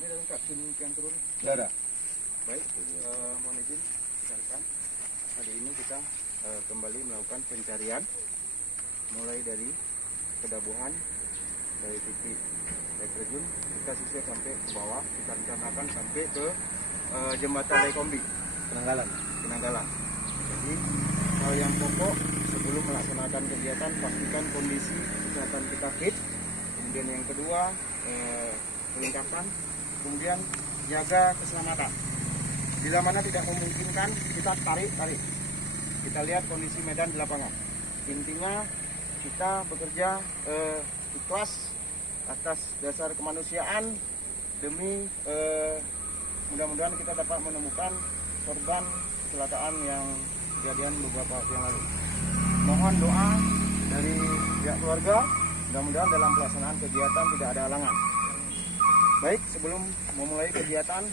Ini ada lengkap SIM yang turun. Tidak ada. Baik, mohon izin rekan. Hari ini kita kembali melakukan pencarian mulai dari kedabuhan, dari titik air terjun kita sisir sampai ke bawah, kita rencanakan sampai ke jembatan Lekombi Penanggalan. Jadi hal yang pokok sebelum melaksanakan kegiatan, pastikan kondisi kesehatan kita fit. Kemudian yang kedua, perlengkapan. Kemudian jaga keselamatan. Bila mana tidak memungkinkan, kita tarik. Kita lihat kondisi medan di lapangan. Intinya kita bekerja ikhlas atas dasar kemanusiaan demi mudah-mudahan kita dapat menemukan korban kecelakaan yang kejadian beberapa waktu yang lalu. Mohon doa dari pihak keluarga, mudah-mudahan dalam pelaksanaan kegiatan tidak ada halangan. Baik, sebelum memulai kegiatan,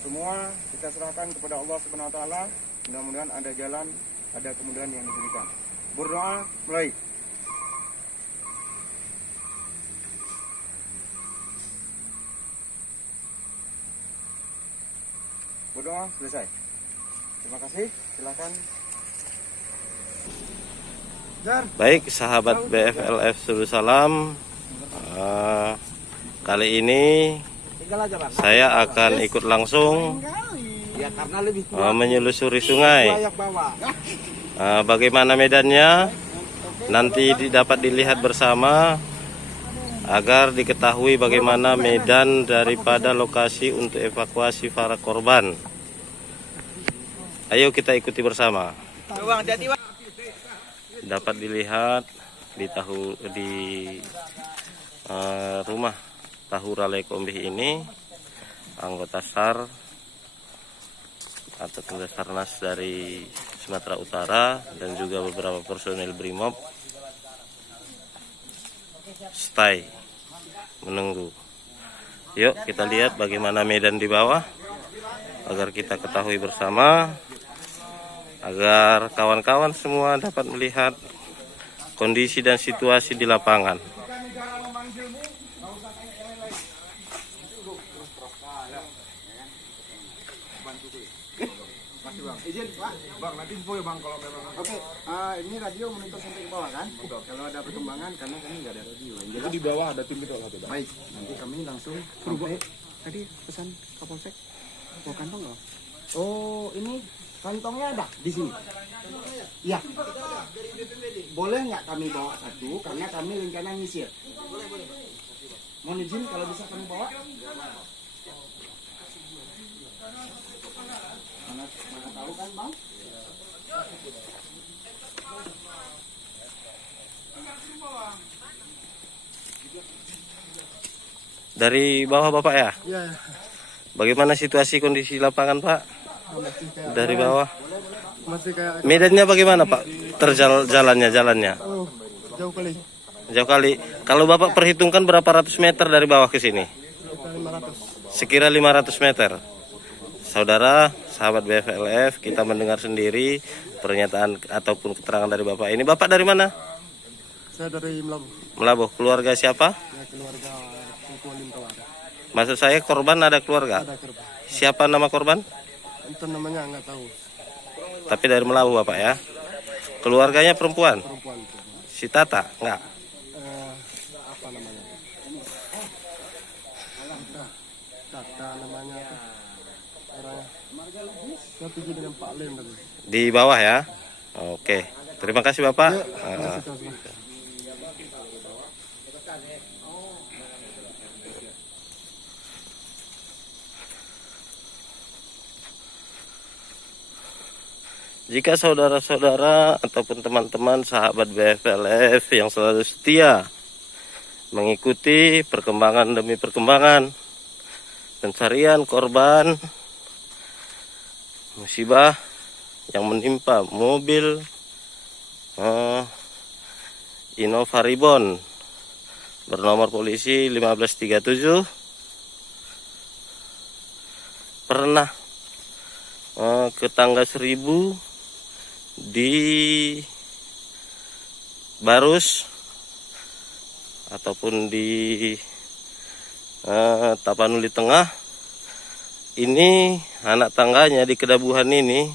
semua kita serahkan kepada Allah Subhanahu wa taala. Mudah-mudahan ada jalan, ada kemudahan yang diberikan. Berdoa mulai. Berdoa selesai. Terima kasih. Silakan. Baik, sahabat BFLF Darussalam, kali ini saya akan ikut langsung menyelusuri sungai. Bagaimana medannya nanti dapat dilihat bersama agar diketahui bagaimana medan daripada lokasi untuk evakuasi para korban. Ayo kita ikuti bersama. Dapat dilihat di rumah Tahura Lekombi ini anggota SAR atau Basarnas dari Sumatera Utara dan juga beberapa personil Brimob stay menunggu. Yuk kita lihat bagaimana medan di bawah agar kita ketahui bersama, agar kawan-kawan semua dapat melihat kondisi dan situasi di lapangan. Izin Pak, Bang, nanti info ya Bang kalau memang. Oke, ini radio monitor sampai ke bawah kan? Kalau ada perkembangan, karena kami nggak ada radio. Itu di bawah ada tim itu satu. Baik, nanti kami langsung sampai. Tadi pesan Kapolsek, bawa kantong nggak? Oh, ini kantongnya ada di sini. Iya. Boleh nggak kami bawa satu? Karena kami rencana nyisir. Mohon izin kalau bisa kami bawa. Mana tahu kan Bang? Dari bawah Bapak ya? Iya. Bagaimana situasi kondisi lapangan Pak? Dari bawah. Masih kayak Medannya bagaimana Pak? Jalannya? oh, jauh kali. Jauh kali. Kalau Bapak perhitungkan berapa ratus meter dari bawah ke sini? Sekitar 500. Sekira 500 meter. Saudara, sahabat BFLF, kita mendengar sendiri pernyataan ataupun keterangan dari Bapak ini. Bapak dari mana? Saya dari Melabuh. Melabuh. Keluarga siapa? Ya, keluarga Kualin Tawar. Maksud saya korban ada keluarga. Ada korban. Siapa nama korban? Itu namanya nggak tahu. Tapi dari Melabuh Bapak ya. Keluarganya perempuan. Perempuan itu. Si Tata, enggak? Apa namanya? Kata namanya apa? Orangnya. Saya pergi dengan Pak Lem tadi. Di bawah ya. Oke. Terima kasih Bapak. Jika saudara-saudara ataupun teman-teman sahabat BFLF yang selalu setia mengikuti perkembangan demi perkembangan pencarian korban musibah yang menimpa mobil Innova Ribbon bernomor polisi 1537 pernah ke tangga 1000 di Barus ataupun di Tapanuli Tengah. Ini anak tangganya di Kedabuhan ini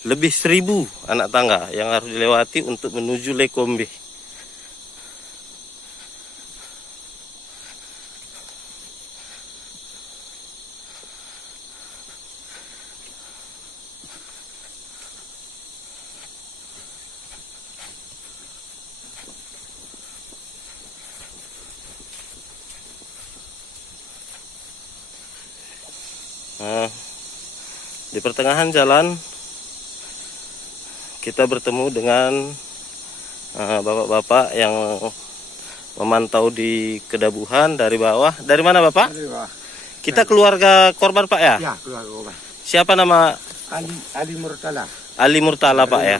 lebih 1000 anak tangga yang harus dilewati untuk menuju Lekombe. Di pertengahan jalan kita bertemu dengan bapak-bapak yang memantau di Kedabuhan dari bawah. Dari mana Bapak? Kita keluarga korban Pak ya? Ya, keluarga. Siapa nama? Ali Murtala. Ali Murtala Pak ya?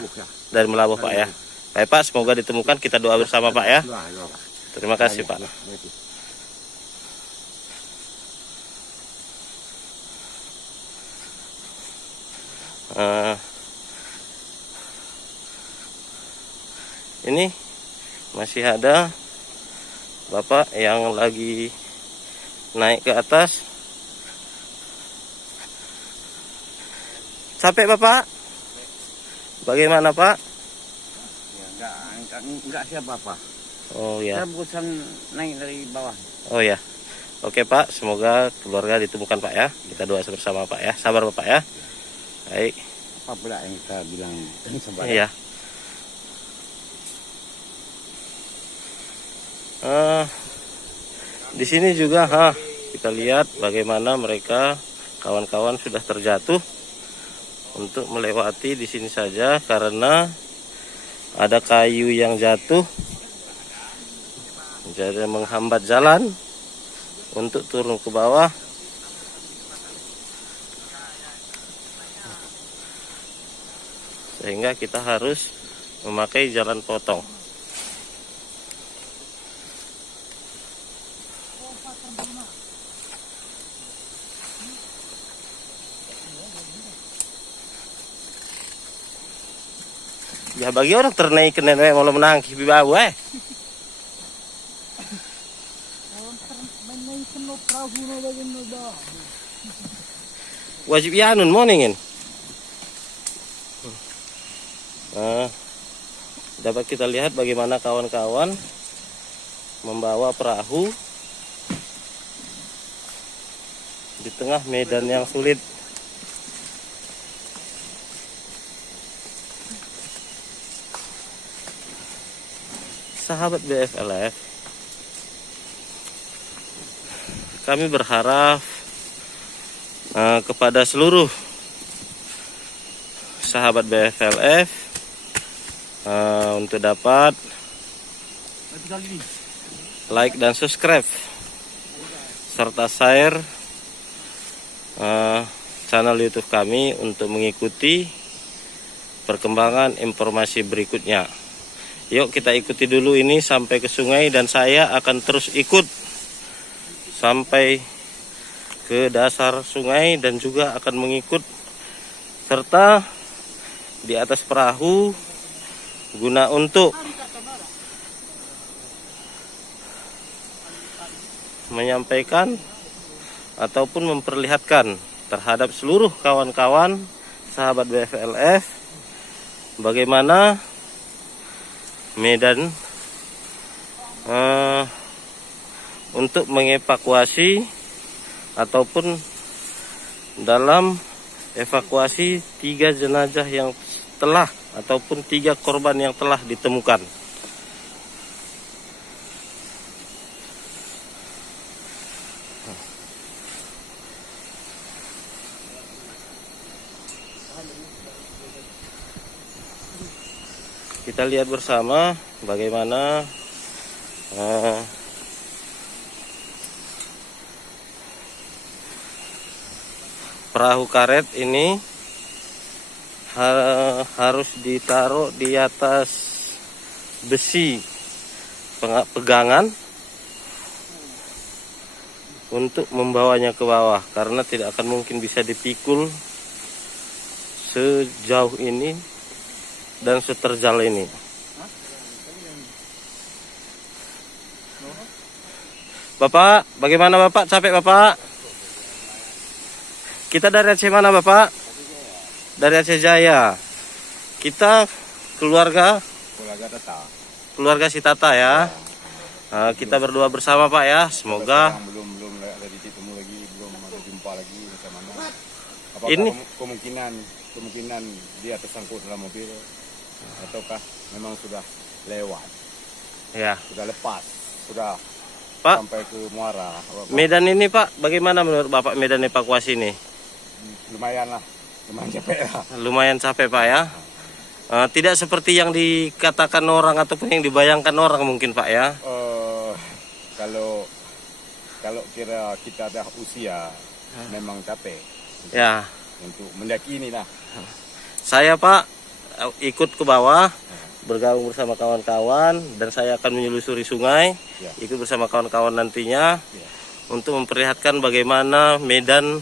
Dari Melabuh Pak ya? Baik Pak, semoga ditemukan, kita doa bersama Pak ya. Terima kasih Pak. Ini masih ada bapak yang lagi naik ke atas. Capek Bapak? Bagaimana Pak? Ya, enggak siapa apa. Oh ya. Saya bosan naik dari bawah. Oh ya. Oke Pak, semoga keluarga ditemukan Pak ya. Kita doa bersama Pak ya. Sabar Bapak ya. Baik. Apa pula yang kita bilang sabar? Iya. Di sini juga kita lihat bagaimana mereka kawan-kawan sudah terjatuh untuk melewati di sini saja karena ada kayu yang jatuh jadi menghambat jalan untuk turun ke bawah. Sehingga kita harus memakai jalan potong. Ya bagi orang ternaik ke nenek mau menang kibi bawa wajib yanun morningin. Dapat kita lihat bagaimana kawan-kawan membawa perahu di tengah medan yang sulit. Sahabat BFLF, kami berharap kepada seluruh sahabat BFLF untuk dapat like dan subscribe serta share channel YouTube kami untuk mengikuti perkembangan informasi berikutnya. Yuk kita ikuti dulu ini sampai ke sungai dan saya akan terus ikut sampai ke dasar sungai dan juga akan mengikut serta di atas perahu guna untuk menyampaikan ataupun memperlihatkan terhadap seluruh kawan-kawan sahabat BFLF bagaimana medan untuk mengevakuasi ataupun dalam evakuasi 3 jenazah yang telah ataupun 3 korban yang telah ditemukan. Kita lihat bersama bagaimana perahu karet ini harus ditaruh di atas besi pegangan untuk membawanya ke bawah karena tidak akan mungkin bisa dipikul sejauh ini dan seterjal ini. Bapak, bagaimana Bapak? Capek Bapak? Kita dari Aceh mana Bapak? Dari Aceh Jaya. Kita keluarga Keluarga si Tata ya. Kita berdua bersama Pak ya. Semoga belum ada ditemu lagi, belum ada jumpa lagi macam mana. Apakah Ini kemungkinan dia tersangkut dalam mobil ataukah memang sudah lewat, ya. sudah lepas, sudah Pak, sampai ke Muara. Medan ini Pak, bagaimana menurut Bapak medan evakuasi ini? Lumayan lah, lumayan capek lah. Lumayan capek Pak ya. Tidak seperti yang dikatakan orang ataupun yang dibayangkan orang mungkin Pak ya. Kalau kira kita dah usia memang capek Ya, untuk mendaki ini lah. saya Pak ikut ke bawah bergabung bersama kawan-kawan dan saya akan menyelusuri sungai, Ya. ikut bersama kawan-kawan nantinya Ya. untuk memperlihatkan bagaimana medan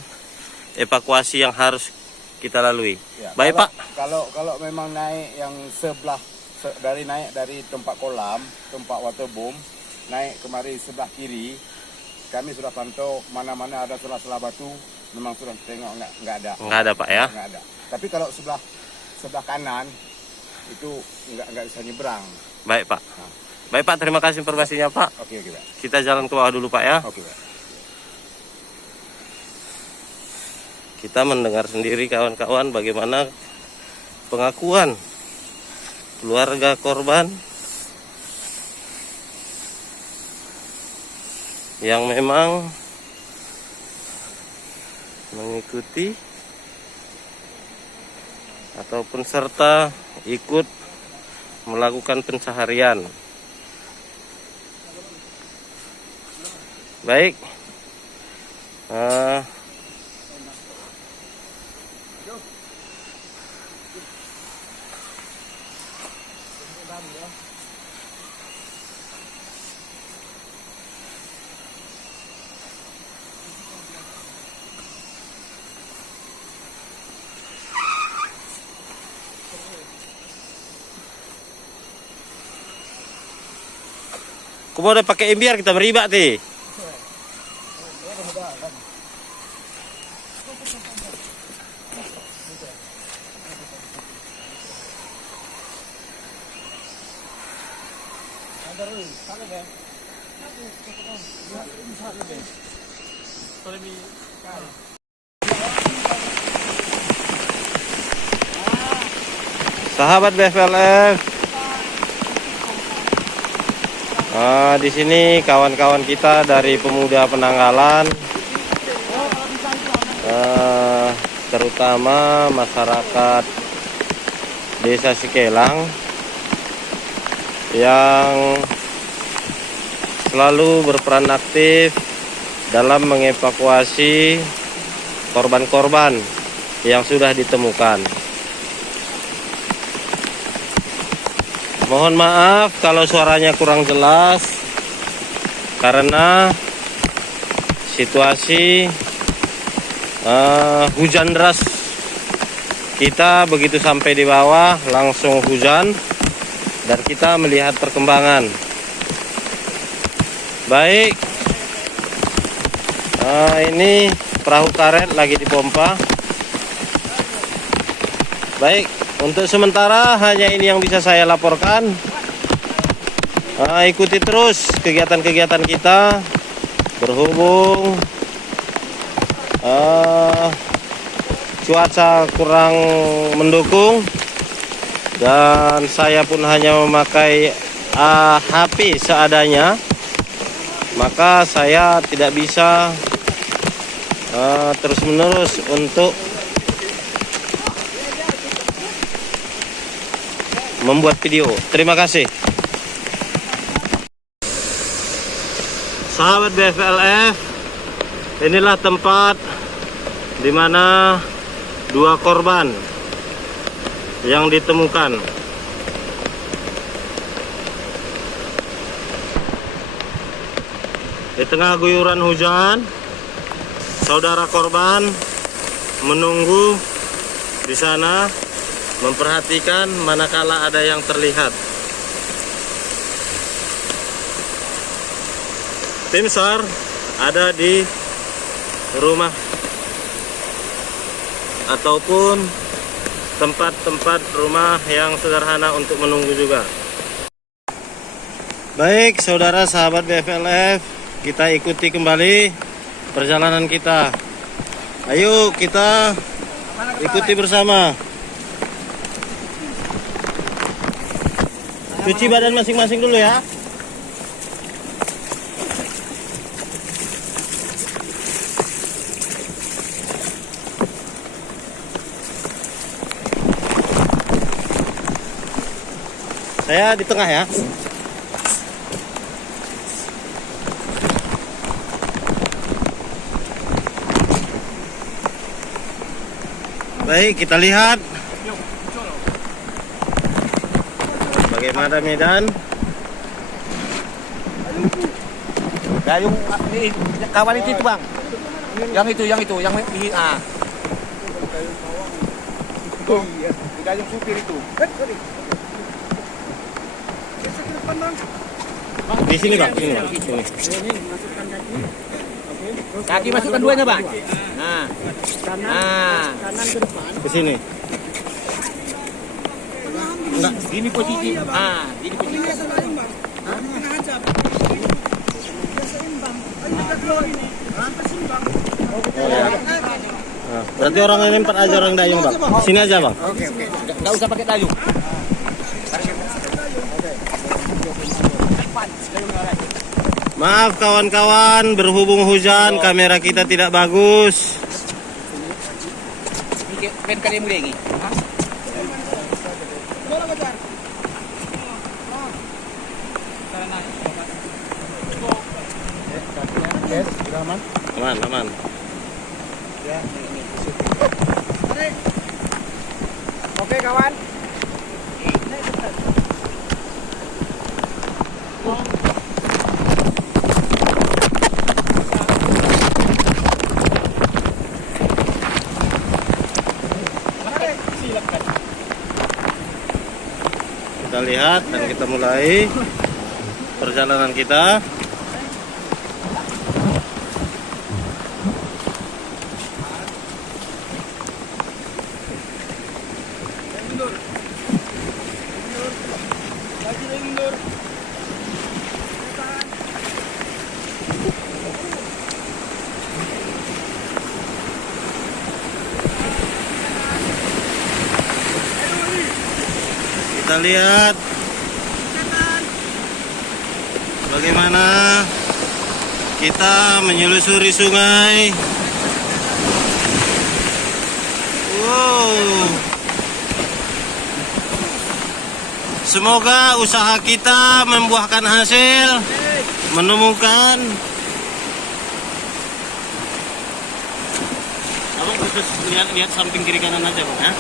evakuasi yang harus kita lalui. Ya, Baik Pak. Kalau memang naik yang naik dari tempat kolam, tempat waterboom, naik kemari sebelah kiri, kami sudah pantau mana-mana ada sela-sela batu, memang sudah tengok nggak ada. Nggak ada Pak ya. Nggak ada. Tapi kalau sebelah kanan itu nggak bisa nyebrang. Baik Pak. Baik Pak, terima kasih informasinya Pak. Oke Pak. Kita jalan ke bawah dulu Pak ya. Oke Pak. Kita mendengar sendiri kawan-kawan bagaimana pengakuan keluarga korban yang memang mengikuti ataupun serta ikut melakukan pencaharian. Baik. Kau udah pakai imbiar kita beribak ti. Sahabat BFLF. Di sini kawan-kawan kita dari Pemuda Penanggalan, terutama masyarakat Desa Sikelang yang selalu berperan aktif dalam mengevakuasi korban-korban yang sudah ditemukan. Mohon maaf kalau suaranya kurang jelas karena situasi hujan deras. Kita begitu sampai di bawah langsung hujan dan kita melihat perkembangan. Baik, ini perahu karet lagi dipompa. Baik, untuk sementara hanya ini yang bisa saya laporkan. Ikuti terus kegiatan-kegiatan kita. Berhubung cuaca kurang mendukung dan saya pun hanya memakai HP seadanya, maka saya tidak bisa terus-menerus untuk membuat video. Terima kasih. Sahabat BFLF, inilah tempat di mana dua korban yang ditemukan. Di tengah guyuran hujan, saudara korban menunggu di sana, memperhatikan manakala ada yang terlihat. tim SAR ada di rumah ataupun tempat-tempat rumah yang sederhana untuk menunggu juga. Baik, saudara sahabat BFLF, kita ikuti kembali perjalanan kita. Ayo kita ikuti bersama. Cuci badan masing-masing dulu ya. Saya di tengah ya. Baik, kita lihat bagaimana medan. Dayung ini kawan itu bang. Yang itu yang ini Tuh, dayung supir itu. Di sini bang, sini bang. Sini. Kaki masukkan duanya bang. Nah, Kanan ke depan. Ke sini. enggak, gini posisi. Gini posisi. Oh, ya. Nah, berarti orang ini 4 aja orang dayung bang. Sini aja bang. Oke. Enggak usah pakai dayung. Maaf kawan-kawan, berhubung hujan, kamera kita tidak bagus. Pen kali mulai lagi. Aman, aman. Oke kawan. Kita lihat dan kita mulai perjalanan kita. Kita lihat bagaimana kita menyelusuri sungai. Wow. Semoga usaha kita membuahkan hasil, menemukan. Abang khusus lihat samping kiri kanan aja bang ya.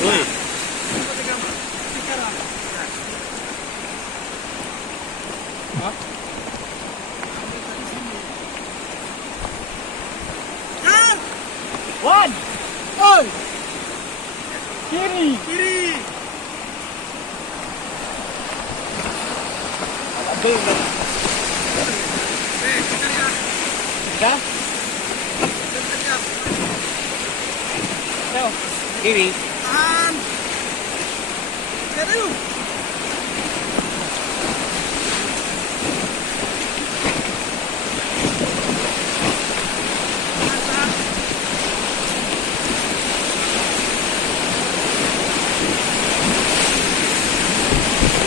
Woi. Wan. Oi. Kiri. Ya. Kiri.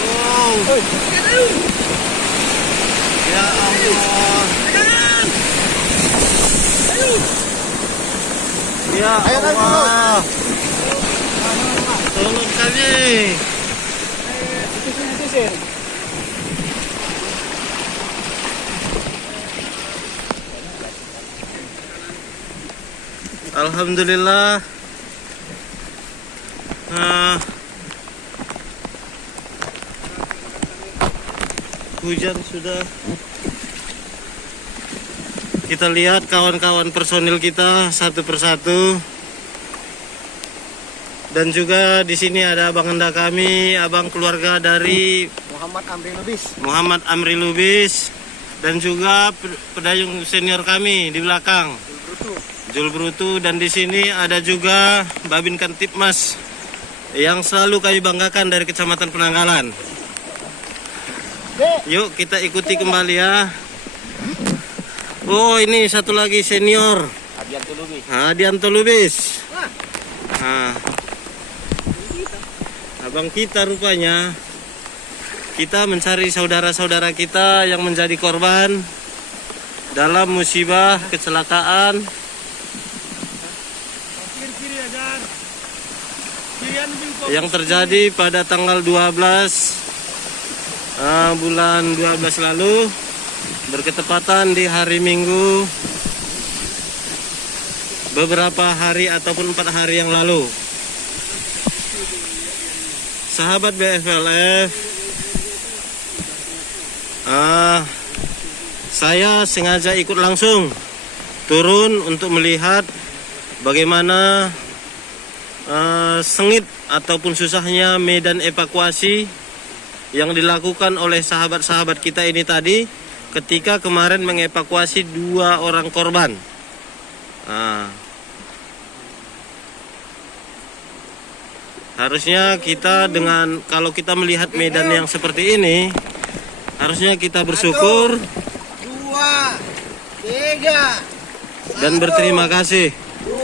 Wow. Ya Allah. Ya Allah. Tolong kami. Alhamdulillah. hujan sudah. Kita lihat kawan-kawan personil kita satu persatu. Dan juga di sini ada abang anda kami, abang keluarga dari Muhammad Amri Lubis, dan juga pedayung senior kami di belakang, Jul Brutu, dan di sini ada juga Babin Kantipmas yang selalu kami banggakan dari Kecamatan Penanggalan. Yuk kita ikuti kembali ya. Oh, ini satu lagi senior, Adianto Lubis. Nah, abang kita rupanya. Kita mencari saudara-saudara kita yang menjadi korban dalam musibah kecelakaan yang terjadi pada tanggal 12 bulan 12 lalu, berketepatan di hari Minggu beberapa hari ataupun 4 hari yang lalu. Sahabat BFLF, saya sengaja ikut langsung turun untuk melihat bagaimana sengit ataupun susahnya medan evakuasi yang dilakukan oleh sahabat-sahabat kita ini tadi ketika kemarin mengevakuasi 2 orang korban. Harusnya kita kalau kita melihat medan yang seperti ini, harusnya kita bersyukur 2, 3, dan berterima kasih. 2,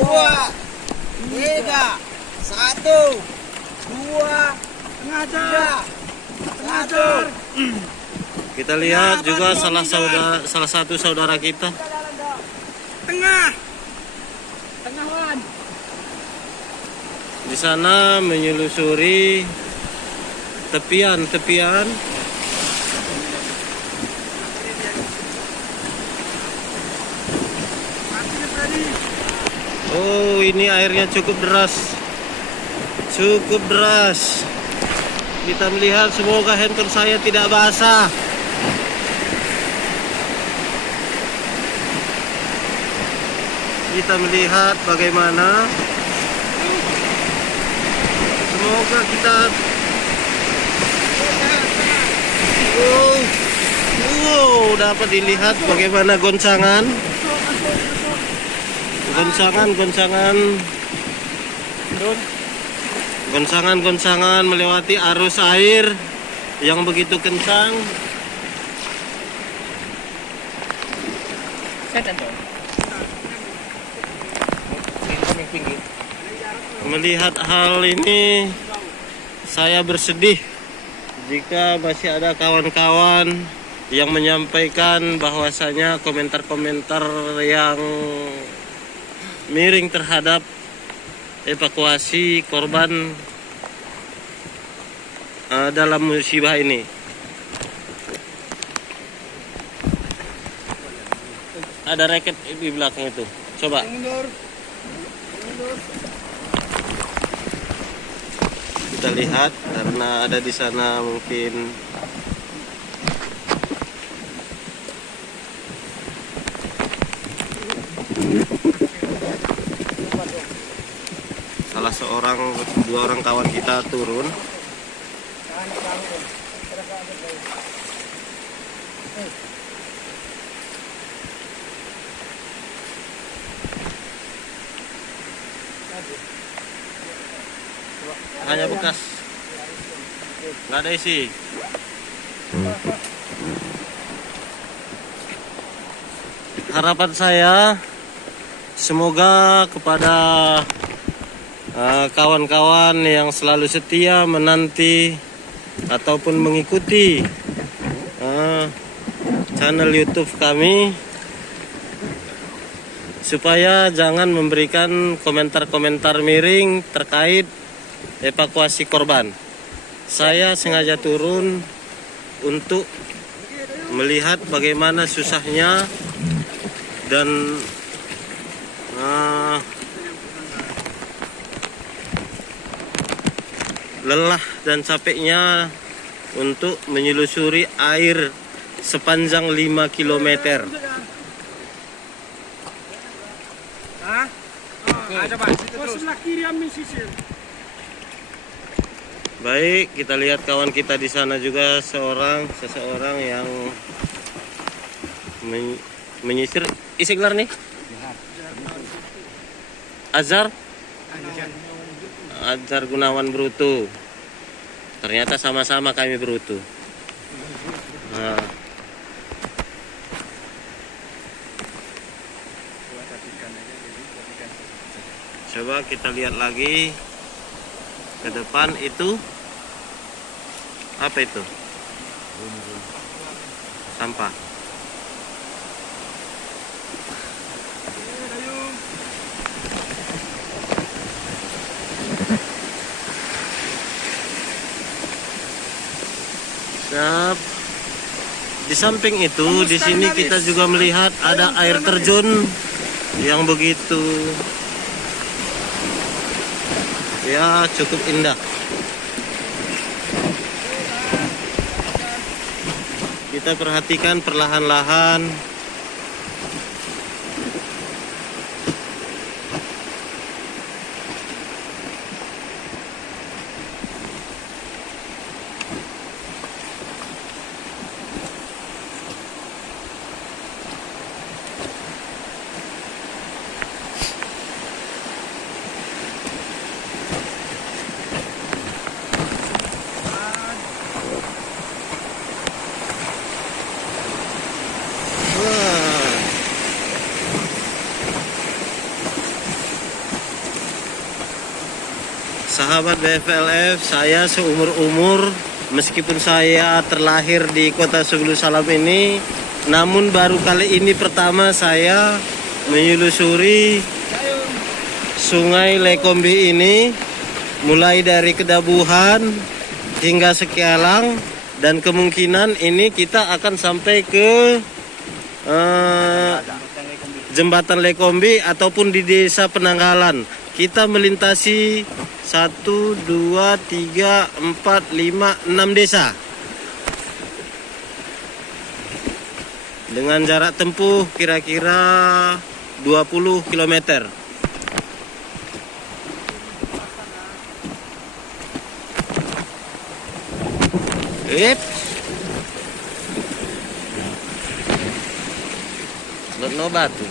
3, 1, 2, 3, 1. Kita lihat juga salah satu saudara kita. Tengahan. Di sana menyelusuri tepian. Oh, ini airnya cukup deras. Kita melihat, semoga handphone saya tidak basah. Kita melihat bagaimana. Semoga kita dapat dilihat bagaimana goncangan melewati arus air yang begitu kencang. Melihat hal ini, saya bersedih jika masih ada kawan-kawan yang menyampaikan bahwasanya komentar-komentar yang miring terhadap evakuasi korban dalam musibah ini. Ada raket di belakang itu. Coba. Kita lihat karena ada di sana mungkin salah seorang, 2 orang kawan kita turun. Hanya bekas, nggak ada isi. Harapan saya semoga kepada kawan-kawan yang selalu setia menanti ataupun mengikuti channel YouTube kami, supaya jangan memberikan komentar-komentar miring terkait evakuasi korban. Saya sengaja turun untuk melihat bagaimana susahnya dan lelah dan capeknya untuk menyelusuri air sepanjang 5 km. Baik, kita lihat kawan kita di sana juga seseorang yang menyisir. Isiglar nih? Azhar Gunawan Brutu. Ternyata sama-sama kami Brutu. Nah. Coba kita lihat lagi ke depan itu. Apa itu? Sampah. Siap. Di samping itu, di sini kita juga melihat ada air terjun yang begitu ya cukup indah. Kita perhatikan perlahan-lahan. Sahabat BFLF, saya seumur-umur meskipun saya terlahir di kota Sebulu Salam ini, namun baru kali ini pertama saya menyelusuri Sungai Lekombi ini, mulai dari Kedabuhan hingga Sekialang, dan kemungkinan ini kita akan sampai ke Jembatan Lekombi ataupun di Desa Penanggalan. Kita melintasi 1, 2, 3, 4, 5, 6 desa dengan jarak tempuh kira-kira 20 km. No batu.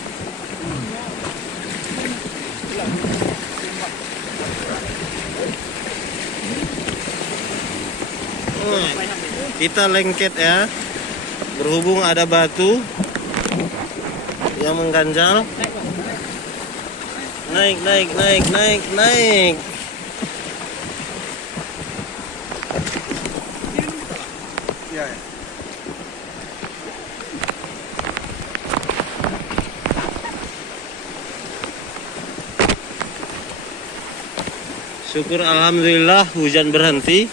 Kita lengket ya, berhubung ada batu yang mengganjal. Naik. Syukur alhamdulillah hujan berhenti.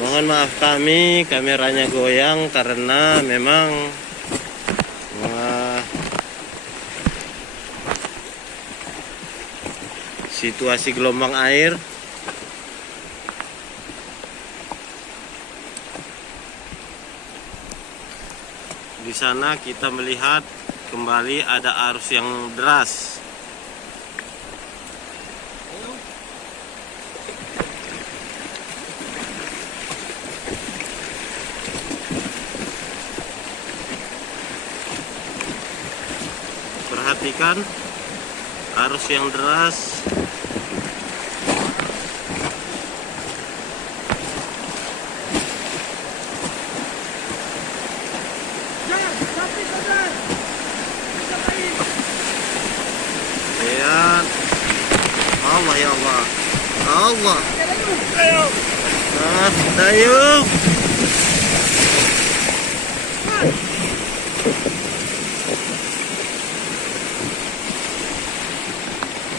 Mohon maaf kami, kameranya goyang karena memang situasi gelombang air. Di sana kita melihat kembali ada arus yang deras. Perhatikan arus yang deras. Ya Allah, ya Allah. Allah. Dayung.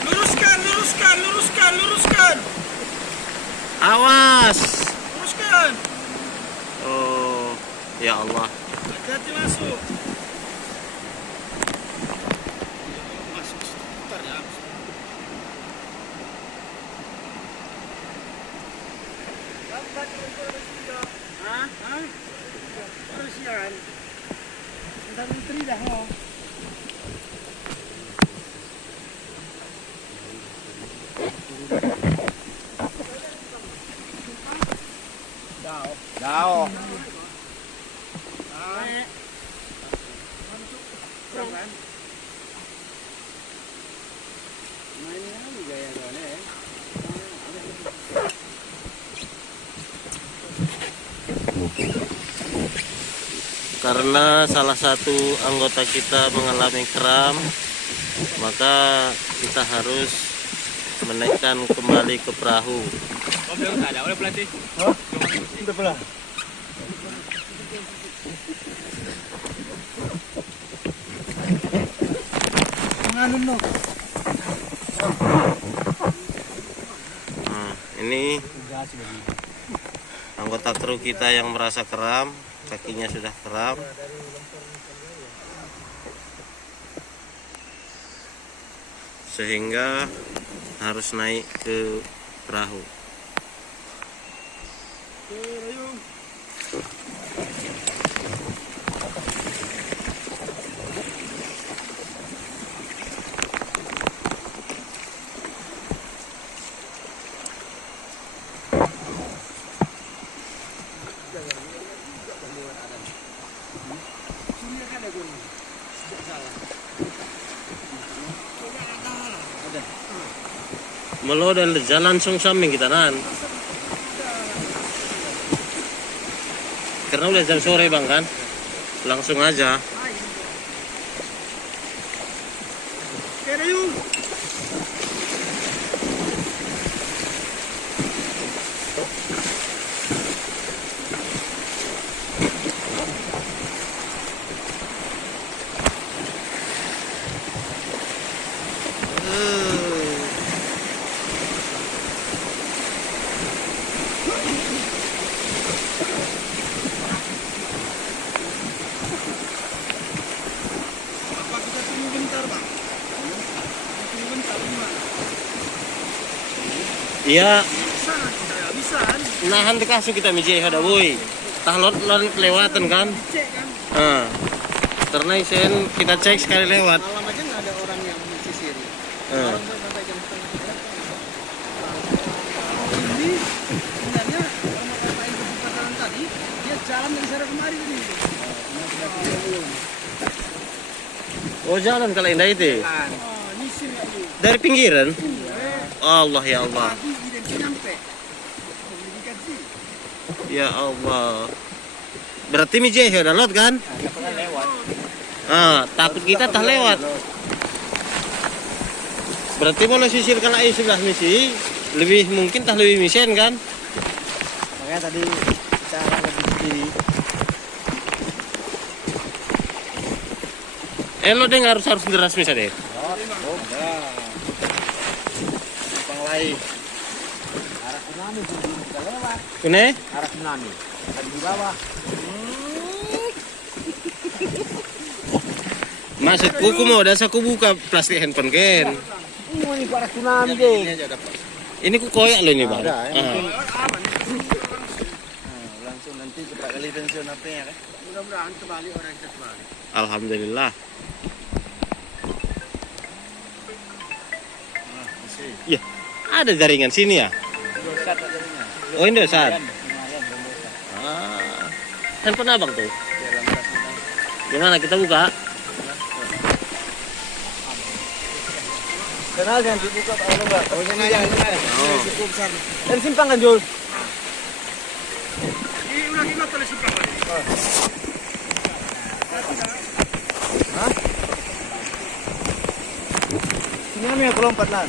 Luruskan. Luruskan. Awas. Luruskan. Oh, ya Allah. Hati-hati masuk. Masuk sebentar ya. Hah? Harus siang. Entar menteri dah mau. Jauh. Karena salah satu anggota kita mengalami kram, maka kita harus menaikkan kembali ke perahu. Udah pelatih. Udah pula. Ini anggota kru kita yang merasa kram, kakinya sudah kram. Sehingga harus naik ke perahu. Melo dan jalan langsung samping kita nan. Karena udah jam sore bang kan, langsung aja. Iya. Bisa. Nahan dikasih kita mijai hada boy. Tah lot kelewatan kan? Karena isen kita cek sekali lewat. Malam aja nggak ada orang yang menyisiri. Orang sampai jam setengah 3. Ini sebenarnya orang main kesempatan tadi dia jalan dari sana kemari ini. Oh jalan kalau indah itu. Nisin lagi. Dari pinggiran? Allah ya Allah. Ya Allah. Berarti mijai udah lot kan? Takut kita tak lewat. Berarti mau sisir kalau air sebelah misi lebih mungkin tak lebih misen kan? Makanya tadi cara lebih kiri. Lo deh harus deras misalnya deh. Lain. Arah tsunami sudah lewat. Kene? Arah tsunami. Tadi di bawah. Maksudku ku mau dasar ku buka plastik handphone Ken. Ini arah tsunami deh. Ini ku koyak lo ini bang. Langsung nanti cepat kali pensiun apa ya kan? Mudah-mudahan kembali orang kita kembali. Alhamdulillah. Iya. Ada jaringan sini ya? Indosat jaringan. Oh Indosat. Lumayan. Handphone abang tuh. Dalam rasunan. Gimana kita buka? Kenal jangan dibuka kalau enggak. Oh ini jangan. Oh. Cukup besar. Dan simpangan Jul. Ini udah gimana tulis simpangan? Hah? Tsunami yang kelompat lah.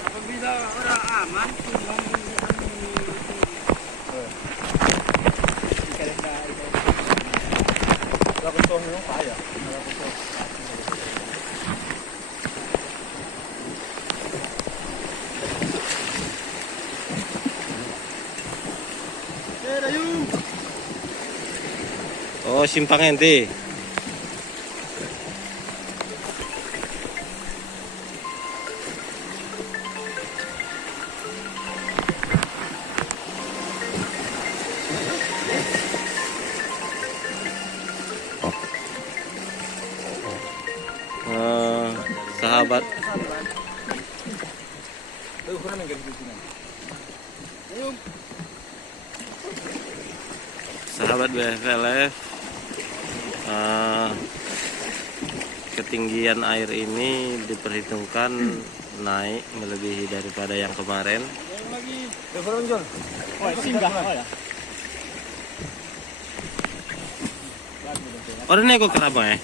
Apabila orang aman, Kalau kosong memang payah. Kalau kosong. Oh, simpang ente. Sahabat sahabat BFLF, ketinggian air ini diperhitungkan naik melebihi daripada yang kemarin. Orang ini kok kenapa ya?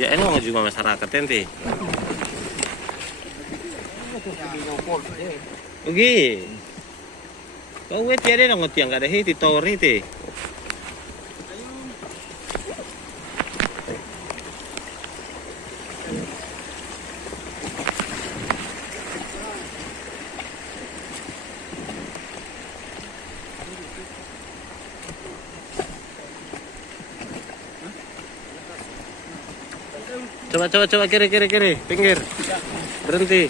Ya ini nggak juga masyarakat ente. Oke. Kau wet ya deh nggak tiang nggak ada hiti tower hiti. Coba kiri, pinggir, berhenti.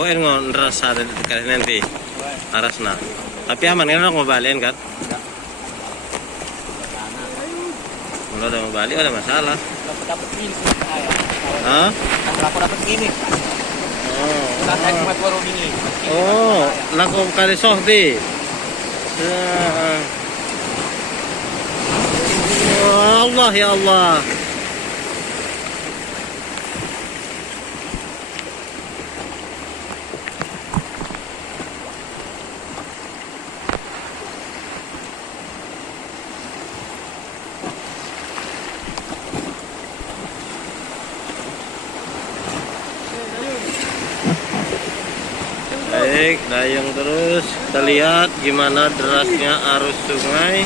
Oh, ini ngeras ada di dekat nanti, arasna. Tapi aman kan mau balikin kan? Kalau udah mau balik ada masalah. Dapat ini. Hah? Aku dapat ini. Oh. Saya cuma warung ini. Oh, laku kali sohti. Allah ya Allah. Baik, dayung terus. Kita lihat gimana derasnya arus sungai.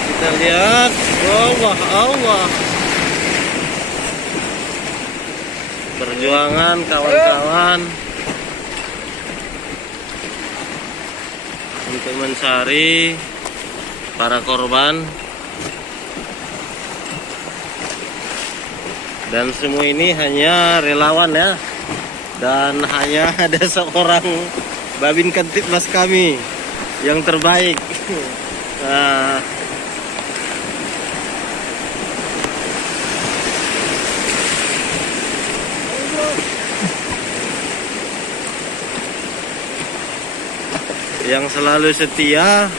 Kita lihat, Allah. Perjuangan kawan-kawan untuk mencari para korban. Dan semua ini hanya relawan ya. Dan hanya ada seorang Babin Kantipmas kami yang terbaik. Nah, yang selalu setia,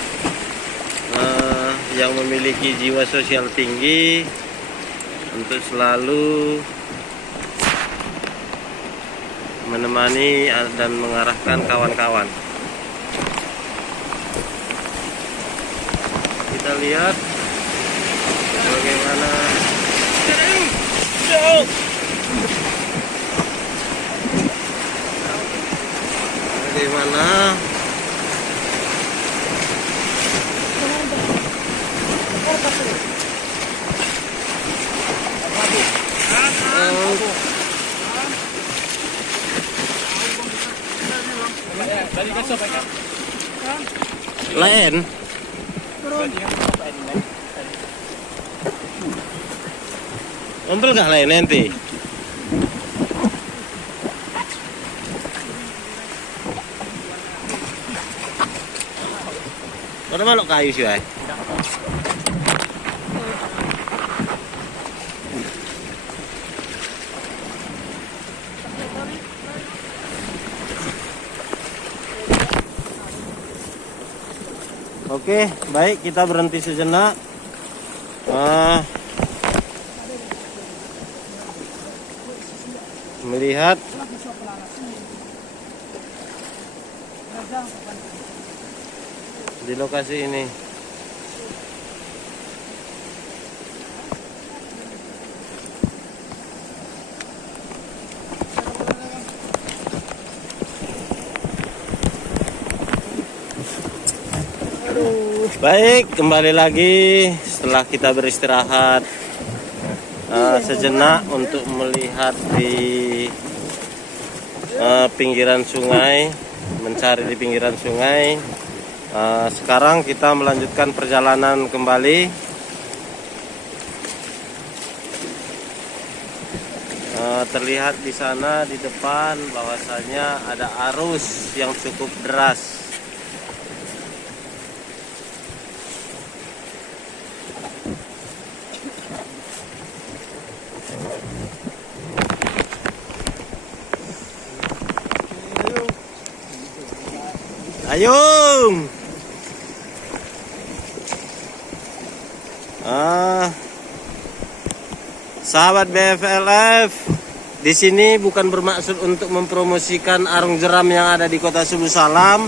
yang memiliki jiwa sosial tinggi untuk selalu menemani dan mengarahkan kawan-kawan. Kita lihat bagaimana lain. Ompel gak lain nanti? Mana malok kayu sih, ay? Oke, baik, kita berhenti sejenak. Melihat di lokasi ini. Baik, kembali lagi setelah kita beristirahat sejenak untuk melihat di pinggiran sungai, mencari di pinggiran sungai. Sekarang kita melanjutkan perjalanan kembali. Terlihat di sana di depan bahwasanya ada arus yang cukup deras. Ayung. Sahabat BFLF, di sini bukan bermaksud untuk mempromosikan arung jeram yang ada di Kota Subuh Salam,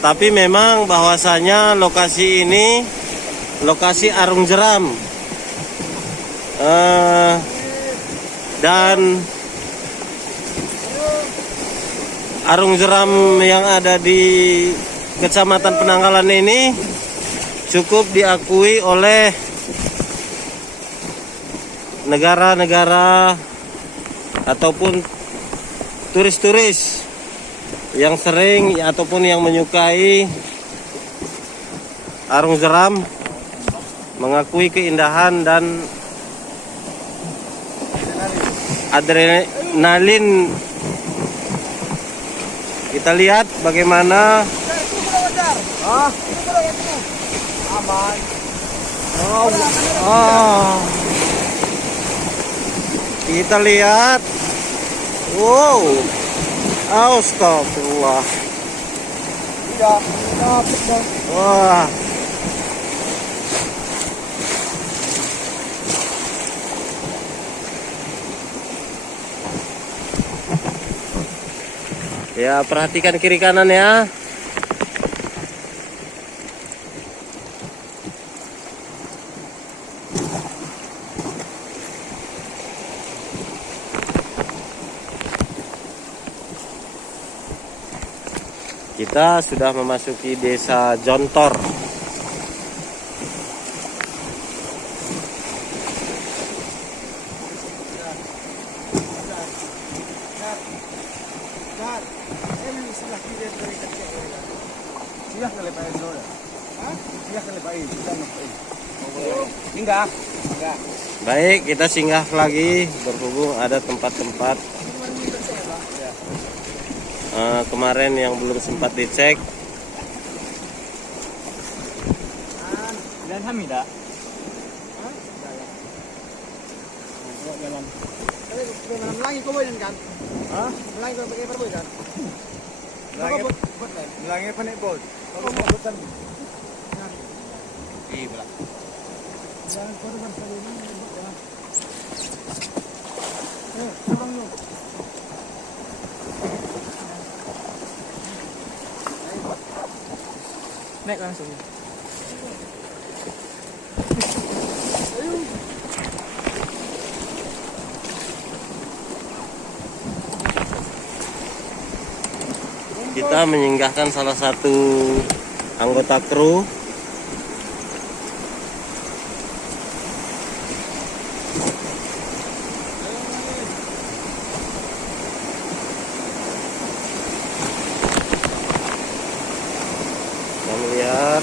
tapi memang bahwasanya lokasi ini lokasi arung jeram, dan arung jeram yang ada di Kecamatan Penanggalan ini cukup diakui oleh negara-negara ataupun turis-turis yang sering ataupun yang menyukai arung jeram, mengakui keindahan dan adrenalin. Kita lihat bagaimana kita lihat. Wow, astagfirullah. Wah, ya, perhatikan kiri kanan ya. Kita sudah memasuki Desa Jontor. Baik, kita singgah lagi, berhubung ada tempat-tempat kemarin yang belum sempat dicek. Dan Hamida. Melangi kau boleh kan? Melangi kau pakai perboy kan? Melangi pakai bot. Kau mau bukan? Iya belah. Jangan kau dengan sekali ini. Pulang lu. Naik langsung. Kita menyinggahkan salah satu anggota kru. Kita melihat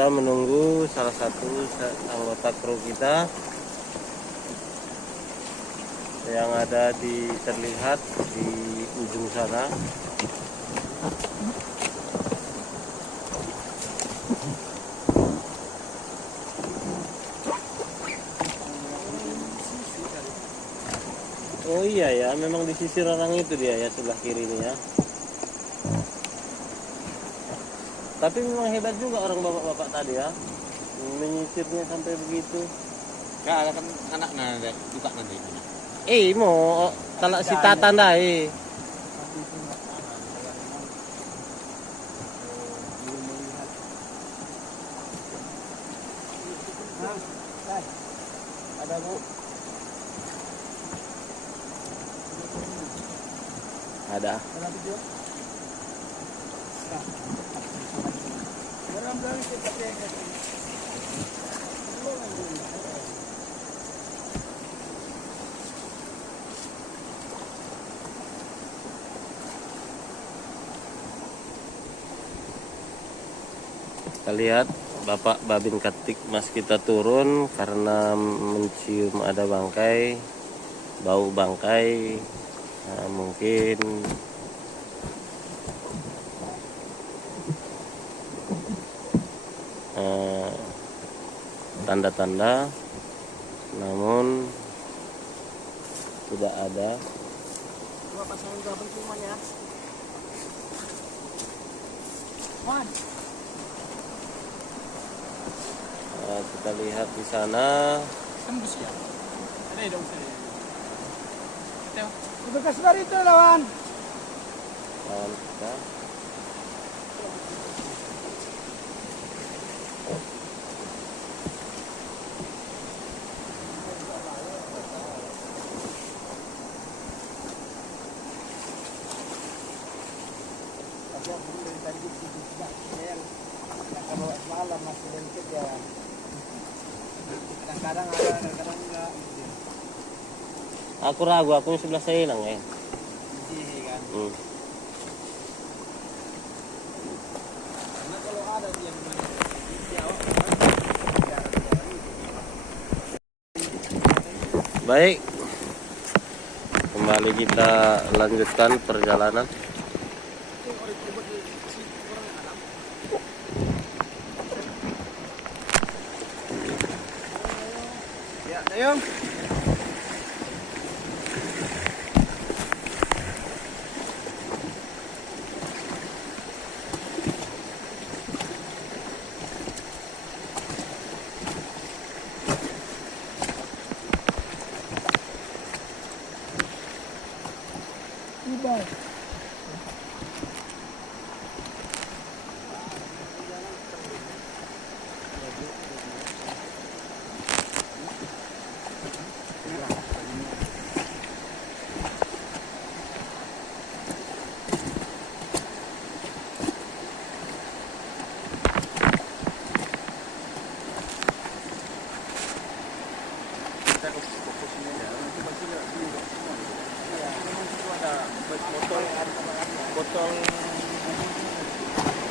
kita menunggu salah satu anggota kru kita yang ada terlihat di ujung sana. Oh iya ya, memang di sisi orang itu dia ya, sebelah kiri ini ya. Tapi memang hebat juga orang bapak-bapak tadi ya, menyisirnya sampai begitu. Enggak, ada kan anaknya buka nanti. Mau kalau si Tatan dah Ada Bu. ada. Kita lihat Bapak Babin Katik Mas kita turun karena mencium ada bangkai, bau bangkai. Nah, mungkin tanda-tanda, namun tidak ada. Dua pasangan gabung semuanya. Nah, kita lihat di sana. Tembus ya. Ada dong saya. Bekas dari itu lawan. Lawan kita. Kalau malam masih lengket ya. Kadang-kadang ada, kadang-kadang enggak. Aku ragu, aku yang sebelah saya hilang ya. Iya kan. Karena kalau ada dia Baik, kembali kita lanjutkan perjalanan. Ya, ayo. Botol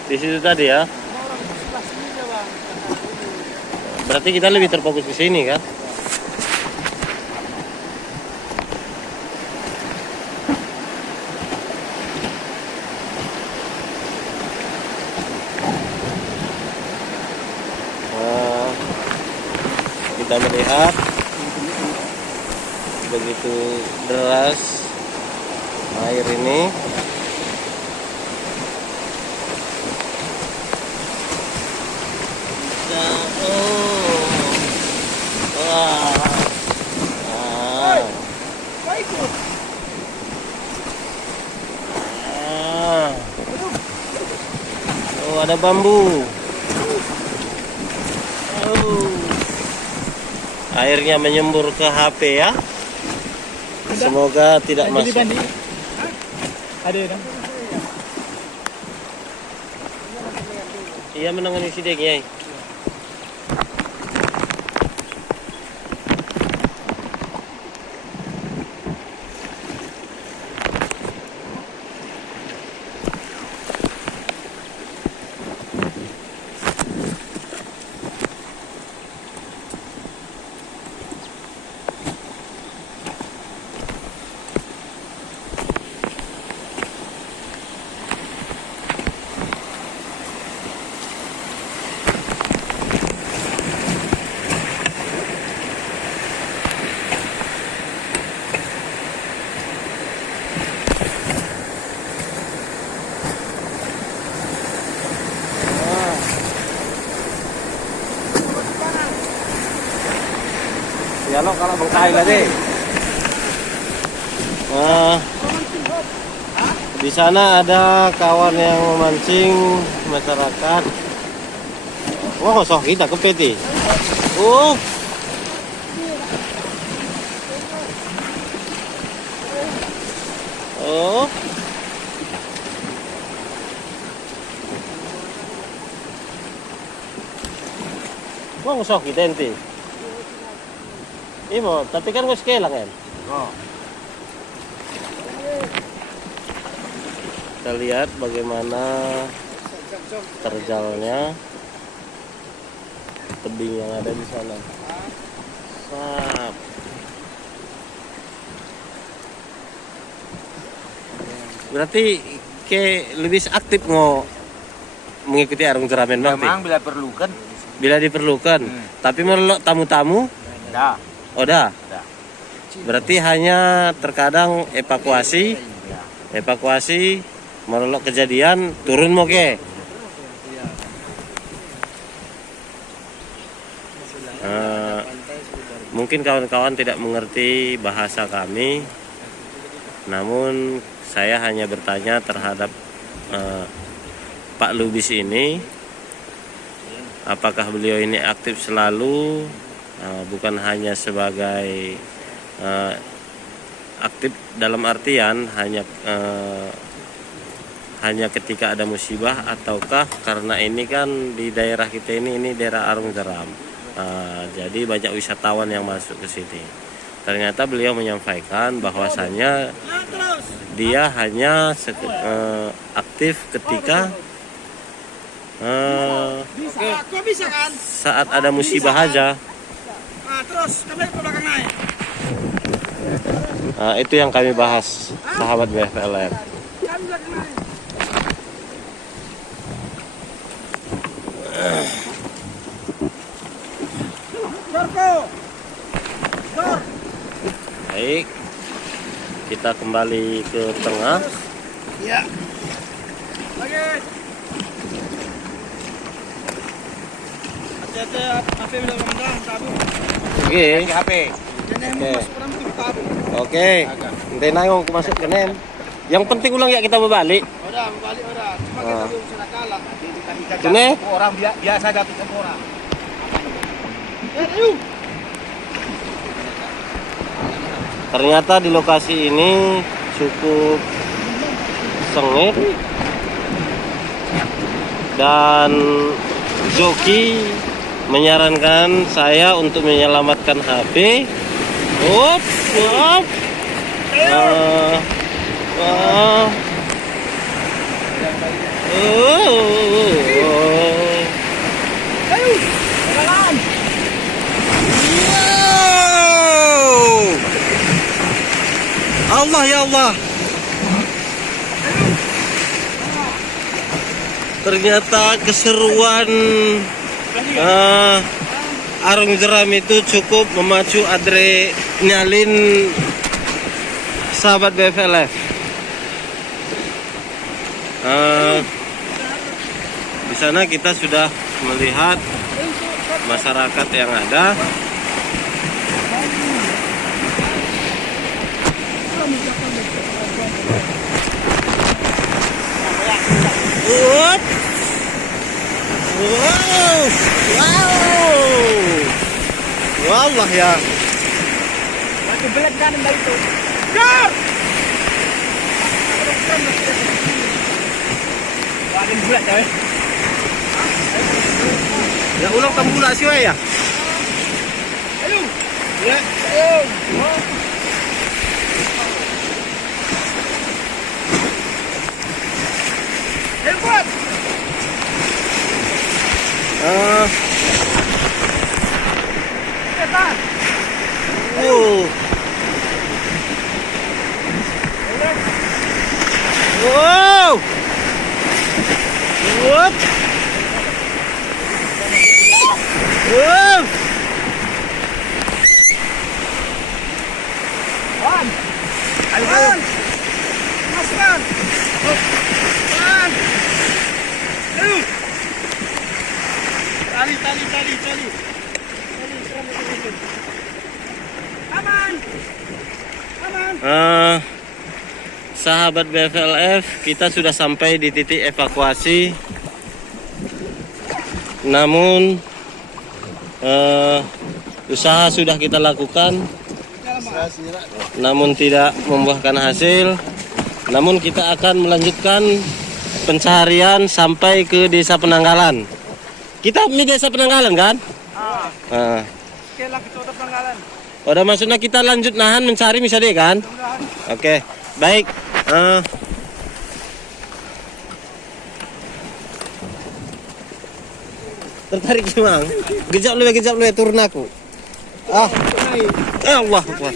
Di situ tadi ya. Berarti kita lebih terfokus ke sini kan? Nah, kita melihat begitu deras air ini. Oh, ada bambu. Airnya menyembur ke HP ya. Semoga tidak masuk. Ada kan? Iya menangani sideknya. Jalok kalau bengkai lagi. Nah, di sana ada kawan yang memancing masyarakat. Wah, kosong kita ke PT. Oh. Oh. Wah, kosong kita ente. Imo, tapi kan gue kelang kan. Oh. Kita lihat bagaimana terjalnya tebing yang ada di sana. Sap. Berarti lebih aktif mengikuti arung turnamen bang. Memang bila perlu kan. Bila diperlukan. Tapi melolok tamu-tamu? Dah. Oh dah. Dah. Berarti hanya terkadang evakuasi, melolok kejadian, turun moke. Mungkin kawan-kawan tidak mengerti bahasa kami, namun saya hanya bertanya terhadap Pak Lubis ini, apakah beliau ini aktif selalu, bukan hanya sebagai aktif dalam artian hanya ketika ada musibah, ataukah karena ini kan di daerah kita ini daerah Arung Jeram. Jadi banyak wisatawan yang masuk ke sini. Ternyata beliau menyampaikan bahwasannya dia hanya aktif ketika saat ada musibah aja. Terus kami ke belakang naik. Itu yang kami bahas, sahabat BFLR. Kami belakang naik. Baik, kita kembali ke tengah. Ya. Lagi. Hati-hati HP udah mengang tabung. Oke. HP. Oke. Nanti nanggung aku masuk ke nem. Yang penting ulang ya kita berbalik. Udah, balik udah. Cuma kita belum sudah kalah. Kene? Orang biasa dapat sama orang. Ayo. Ternyata di lokasi ini cukup sengit dan joki menyarankan saya untuk menyelamatkan HP. Allah ya Allah. Ternyata keseruan Arung Jeram itu cukup memacu adrenalin sahabat BFLF. Di sana kita sudah melihat masyarakat yang ada. Wallah ya. Batu belet kan dari itu. Gar. Ada bulat coy. Ya ulang tambula sih ya. Ayo. Ya. Ayo. Hebat. Hebat. Wow. What? Wow. Ayo. Masukkan. Ayo. Tali. Sahabat BFLF, kita sudah sampai di titik evakuasi. Namun usaha sudah kita lakukan, namun tidak membuahkan hasil. Namun kita akan melanjutkan pencarian sampai ke Desa Penanggalan. Kita di Desa Penanggalan kan? Oke lah, kita udah Penanggalan. Udah maksudnya kita lanjut nahan mencari misalnya kan? Oke, baik. Tertarik Mang. Gejap lu turun aku. Allah Akbar.